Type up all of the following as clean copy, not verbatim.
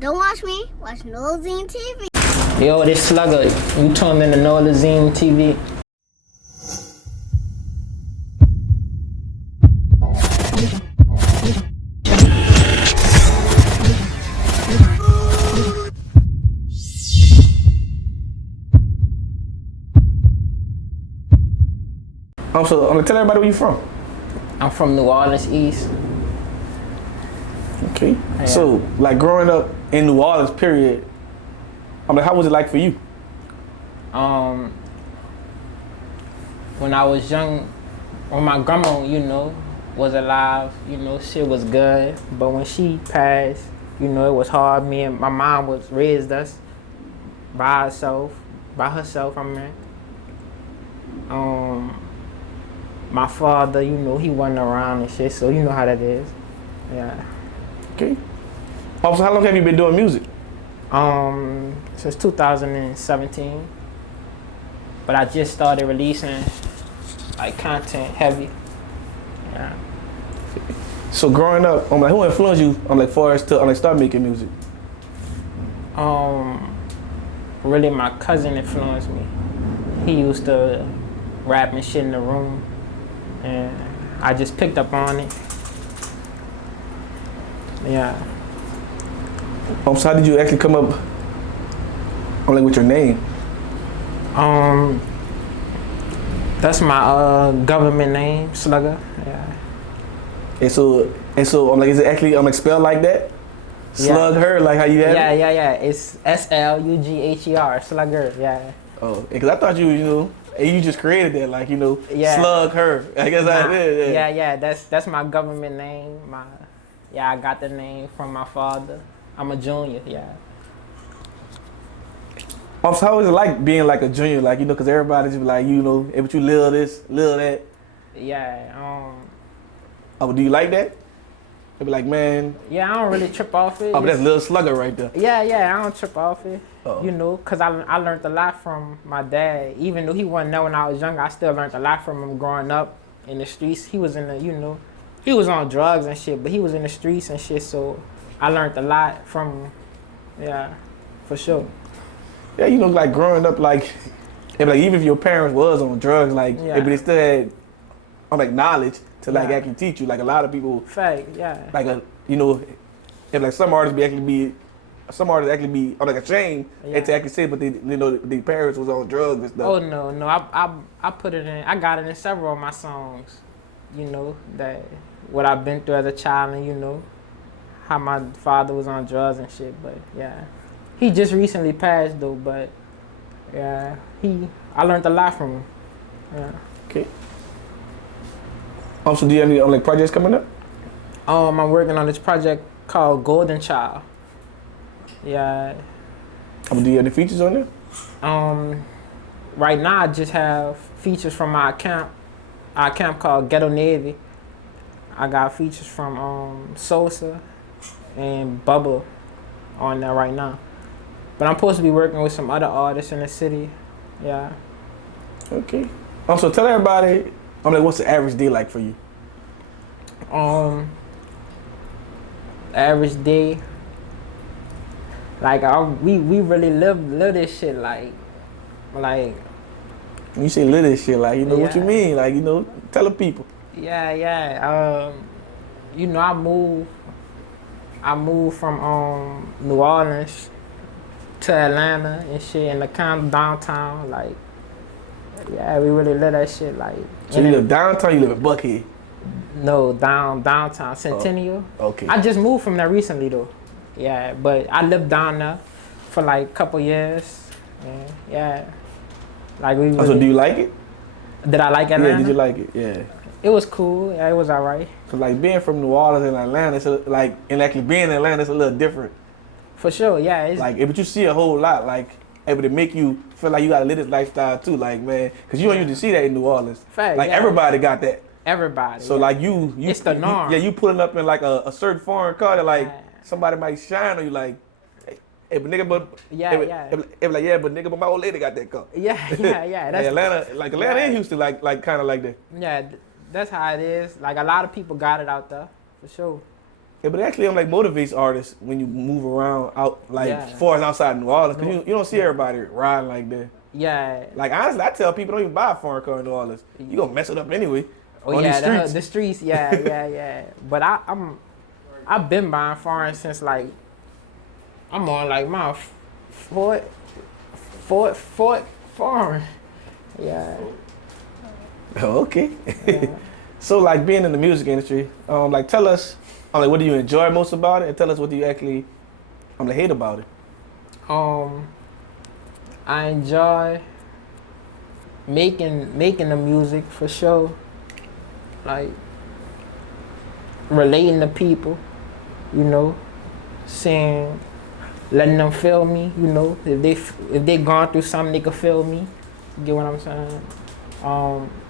Don't watch me, watch Nolazine TV. Yo, this Slugher, you tuned in to Nolazine TV. So I'm gonna tell everybody where you from. I'm from New Orleans East. Okay. Yeah. So, like growing up in New Orleans, period. I'm like, how was it like for you? When I was young, when my grandma, was alive, shit was good. But when she passed, it was hard. Me and my mom raised us by herself, my father, he wasn't around and shit, so you know how that is. Yeah. Okay. Also, how long have you been doing music? Since 2017. But I just started releasing like content heavy. Yeah. So growing up, I'm like, who influenced you? I'm like, far as to start making music. Really my cousin influenced me. He used to rap and shit in the room, and I just picked up on it. Yeah. So how did you actually come up with your name? That's my government name, Slugher. Yeah. And so I'm like, is it actually spelled like that? Slugher, like how you have it? Yeah. It's Slugher, Slugher. Yeah. Oh, because I thought you just created that, like Slugher. I guess I did. Yeah. That's my government name. I got the name from my father. I'm a junior. Yeah. So how is it like being like a junior, like because everybody's just like but you live this, live that. Yeah. Oh, do you like that? They be like, man. Yeah, I don't really trip off it. Oh, but that's Lil Slugher right there. Yeah, I don't trip off it. Oh. Cause I learned a lot from my dad. Even though he wasn't there when I was young, I still learned a lot from him growing up in the streets. He was in the, he was on drugs and shit, but he was in the streets and shit. So I learned a lot from him. Yeah, for sure. Yeah, like growing up, like even if your parents was on drugs, but they still had knowledge to actually teach you. Like a lot of people, fact, yeah. Some artists actually be ashamed and to actually say, but the parents was on drugs and stuff. Oh no, I put it in. I got it in several of my songs. That what I've been through as a child, and how my father was on drugs and shit. But yeah, he just recently passed though. But yeah, I learned a lot from him. Yeah. Okay. So do you have any projects coming up? I'm working on this project called Golden Child. Yeah. Do you have any features on there? Right now I just have features from our camp called Ghetto Navy. I got features from Sosa and Bubba on there right now. But I'm supposed to be working with some other artists in the city. Yeah. Okay. So tell everybody, what's the average day like for you? Average day, we really live this shit like. You say live this shit like what you mean, tell the people. Yeah. I moved from New Orleans to Atlanta and shit in the kind of downtown we really live that shit like. So you live downtown, you live in Buckhead? No, downtown Centennial. Okay. I just moved from there recently though. Yeah, but I lived down there for a couple years. Yeah. So do you like it? Did I like Atlanta? Yeah, did you like it? Yeah. It was cool. Yeah, it was alright. So being from New Orleans and Atlanta, and actually being in Atlanta, it's a little different. For sure, yeah. But you see a whole lot, able to make you feel like you gotta live this lifestyle too, man, because you don't usually see that in New Orleans. Fact, everybody got that. Everybody. So you it's the norm. You pulling up in a certain foreign car that somebody might shine on you hey, but nigga, but but nigga, but my old lady got that car. Yeah. That's Atlanta and Houston, kind of like that. Yeah, that's how it is. A lot of people got it out there, for sure. Yeah, but actually, I'm like motivates artists when you move around out, like Yeah. far as outside New Orleans, because No. you don't see everybody riding like that. Yeah. Like honestly, I tell people don't even buy a foreign car in New Orleans. You gonna mess it up anyway. Oh on yeah, these streets. the streets. Yeah. But I've been buying foreign since like I'm on like my fourth foreign. Yeah. Oh, okay. Yeah. So like being in the music industry, like tell us, like what do you enjoy most about it, and tell us what do you actually, hate about it. I enjoy making the music for sure. Like relating to people, you know, saying, letting them feel me, you know. If they gone through something, they can feel me. You get what I'm saying?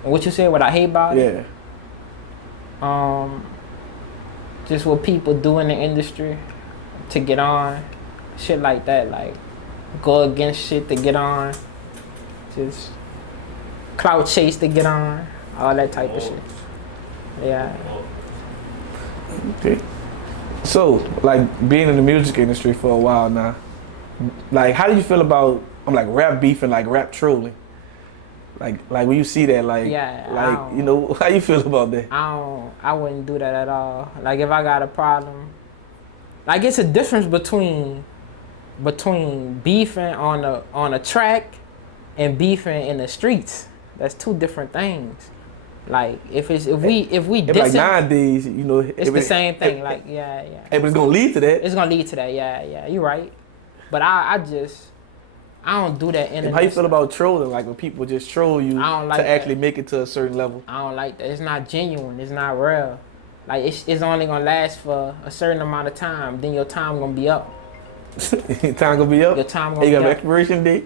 What you said, what I hate about it? Yeah. Just what people do in the industry to get on, shit like that. Like go against shit to get on, just clout chase to get on, all that type of shit. Yeah. Okay. So like being in the music industry for a while now, like how do you feel about rap beef and like rap trolling? Like when you see that, like, Yeah, you know, how you feel about that? I wouldn't do that at all. Like if I got a problem, like it's a difference between beefing on a track and beefing in the streets. That's two different things. Like if we Like dissing, nowadays, you know, it's the same thing. Like yeah. But it's gonna lead to that. It's gonna lead to that. Yeah. You're right. But I don't do that. How you feel about trolling? Like when people just troll you I don't like to actually that. make it to a certain level. I don't like that. It's not genuine. It's not real. Like it's only gonna last for a certain amount of time. Then your time gonna be up. Time gonna be up. Your time gonna you be got an up. expiration date.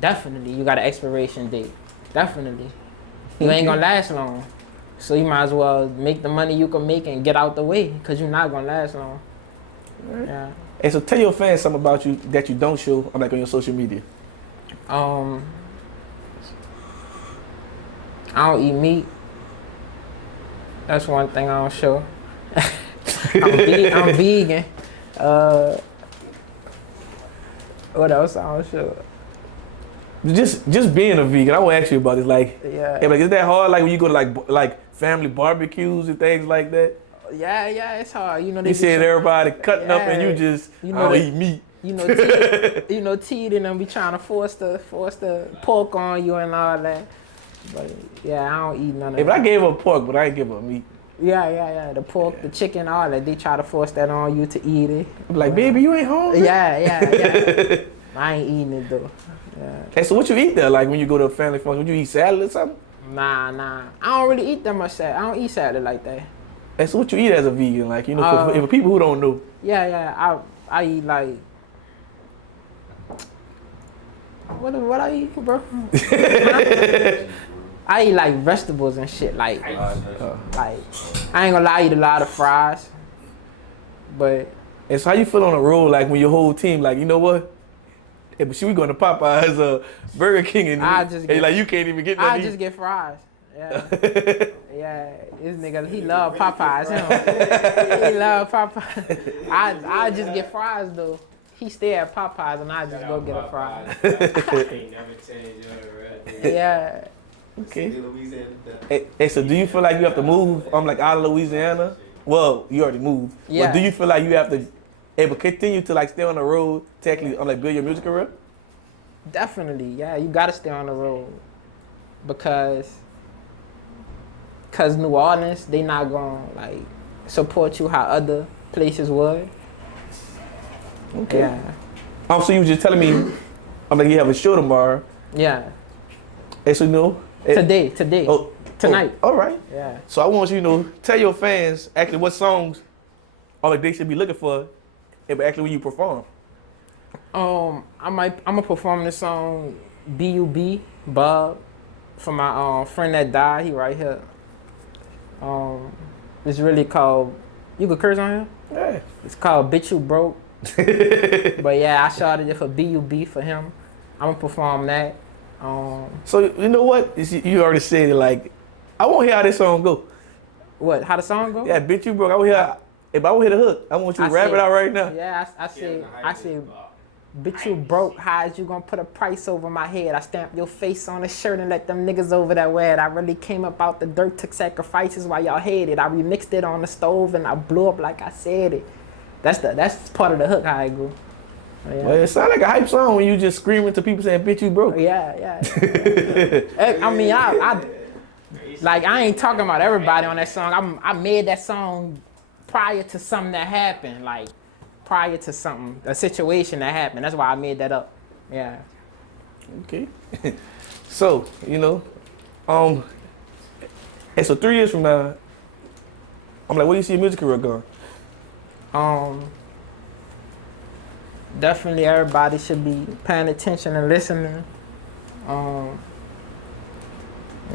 Definitely, you got an expiration date. Definitely, you ain't gonna last long. So you might as well make the money you can make and get out the way, cause you're not gonna last long. Right. Yeah. And so tell your fans something about you that you don't show on your social media. I don't eat meat. That's one thing I don't show. I'm vegan. What else I don't show? Just being a vegan, I want to ask you about this. Like, Yeah. like is that hard? Like when you go to like family barbecues and things like that. Yeah, it's hard. You know, You seeing everybody cutting up and you just You I know don't they- eat meat. You know, T and them be trying to force the pork on you and all that. But yeah, I don't eat none of If I that. gave up pork, but I ain't give up meat. Yeah. The pork, the chicken, all that. They try to force that on you to eat it. I'm like, baby, you ain't hungry. Yeah. I ain't eating it though. Yeah. Hey, so what you eat there? Like when you go to a family function, would you eat salad or something? Nah. I don't really eat that much salad. I don't eat salad like that. Hey, so what you eat as a vegan? Like, you know, for people who don't know. Yeah. I eat like. What I eat, bro? I eat like vegetables and shit. Like I ain't gonna lie, I eat a lot of fries. But And so how you feel on the road, like when your whole team, like, you know what? Hey, but we going to Popeyes, Burger King, and like you can't even get nothing. I just get fries. Yeah. Yeah, this nigga, he love Popeyes. He love Popeyes. I just get fries though. He stay at Popeyes and I just go get a fry. Ain't never changed, Yeah. Okay. Hey, so do you feel like you have to move like out of Louisiana? Well, you already moved. Yeah. But do you feel like you have to able continue to like stay on the road to actually like build your music career? Definitely, yeah. You gotta stay on the road because New Orleans, they not gonna like support you how other places would. Okay. Yeah. So you was just telling me, like you have a show tomorrow. Yeah. Hey, so you know. Today. Tonight. All right. Yeah. So I want you to tell your fans actually what songs like they should be looking for, actually when you perform. I'm gonna perform this song B.U.B. Bob for my friend that died. He right here. It's really called. You could curse on here. Yeah. It's called Bitch You Broke. But yeah, I shot it for B.U.B. for him. I'm gonna perform that. So you know what? You already said it. Like, I want to hear how this song go. What? How the song go? Yeah, bitch, you broke. I want to hear if I would hit a hook, I want you to rap it out right now. Yeah, I say, bitch, you broke. How is you gonna put a price over my head? I stamp your face on a shirt and let them niggas over that wet. I really came up out the dirt, took sacrifices while y'all hated. I remixed it on the stove and I blew up like I said it. That's part of the hook, how I go. Yeah. Well, it sounds like a hype song when you just screaming to people saying, bitch, you broke. Yeah. I mean, I ain't talking about everybody on that song. I made that song prior to something that happened, like prior to something, a situation that happened. That's why I made that up. Yeah. Okay. So, and so 3 years from now, I'm like, where do you see your music career going? Definitely everybody should be paying attention and listening.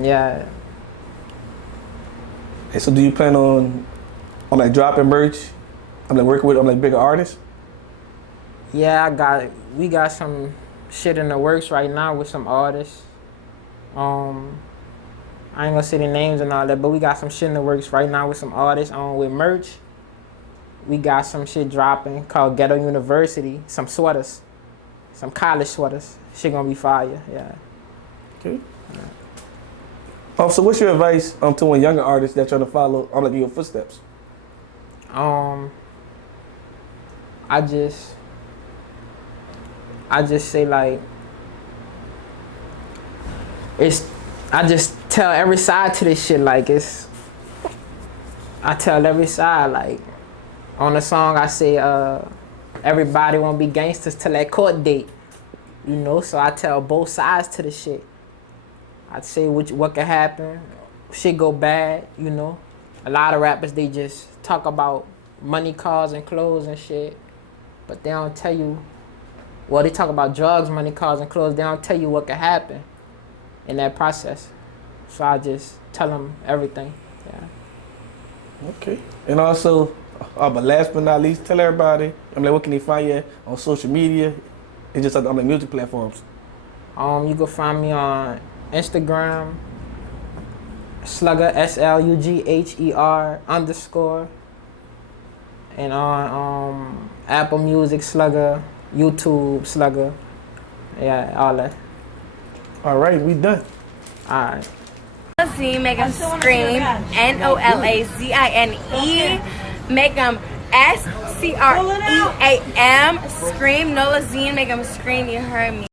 Yeah. And so do you plan on like dropping merch? I'm like working with bigger artists? Yeah, we got some shit in the works right now with some artists. I ain't gonna say the names and all that, but we got some shit in the works right now with some artists with merch. We got some shit dropping called Ghetto University, some sweaters, some college sweaters. Shit gonna be fire, yeah. Okay. So what's your advice to a younger artist that's trying to follow like your footsteps? I just say like I just tell every side to this shit, like I tell every side, like on the song I say everybody won't be gangsters till that court date, so I tell both sides to the shit. I'd say what could happen, shit go bad, A lot of rappers, they just talk about money, cars, and clothes and shit, but they don't tell you, well, they talk about drugs, money, cars, and clothes. They don't tell you what could happen in that process. So I just tell them everything, yeah. Okay. And also, but last but not least, tell everybody, what can they find you on social media and just on music platforms? You can find me on Instagram, Slugher, SLUGHER _, and on Apple Music, Slugher, YouTube, Slugher, yeah, all that. All right, we done. All right. Nolazine, make them scream. Nolazine, make them SCREAM. Scream. Nolazine, make them scream. You heard me.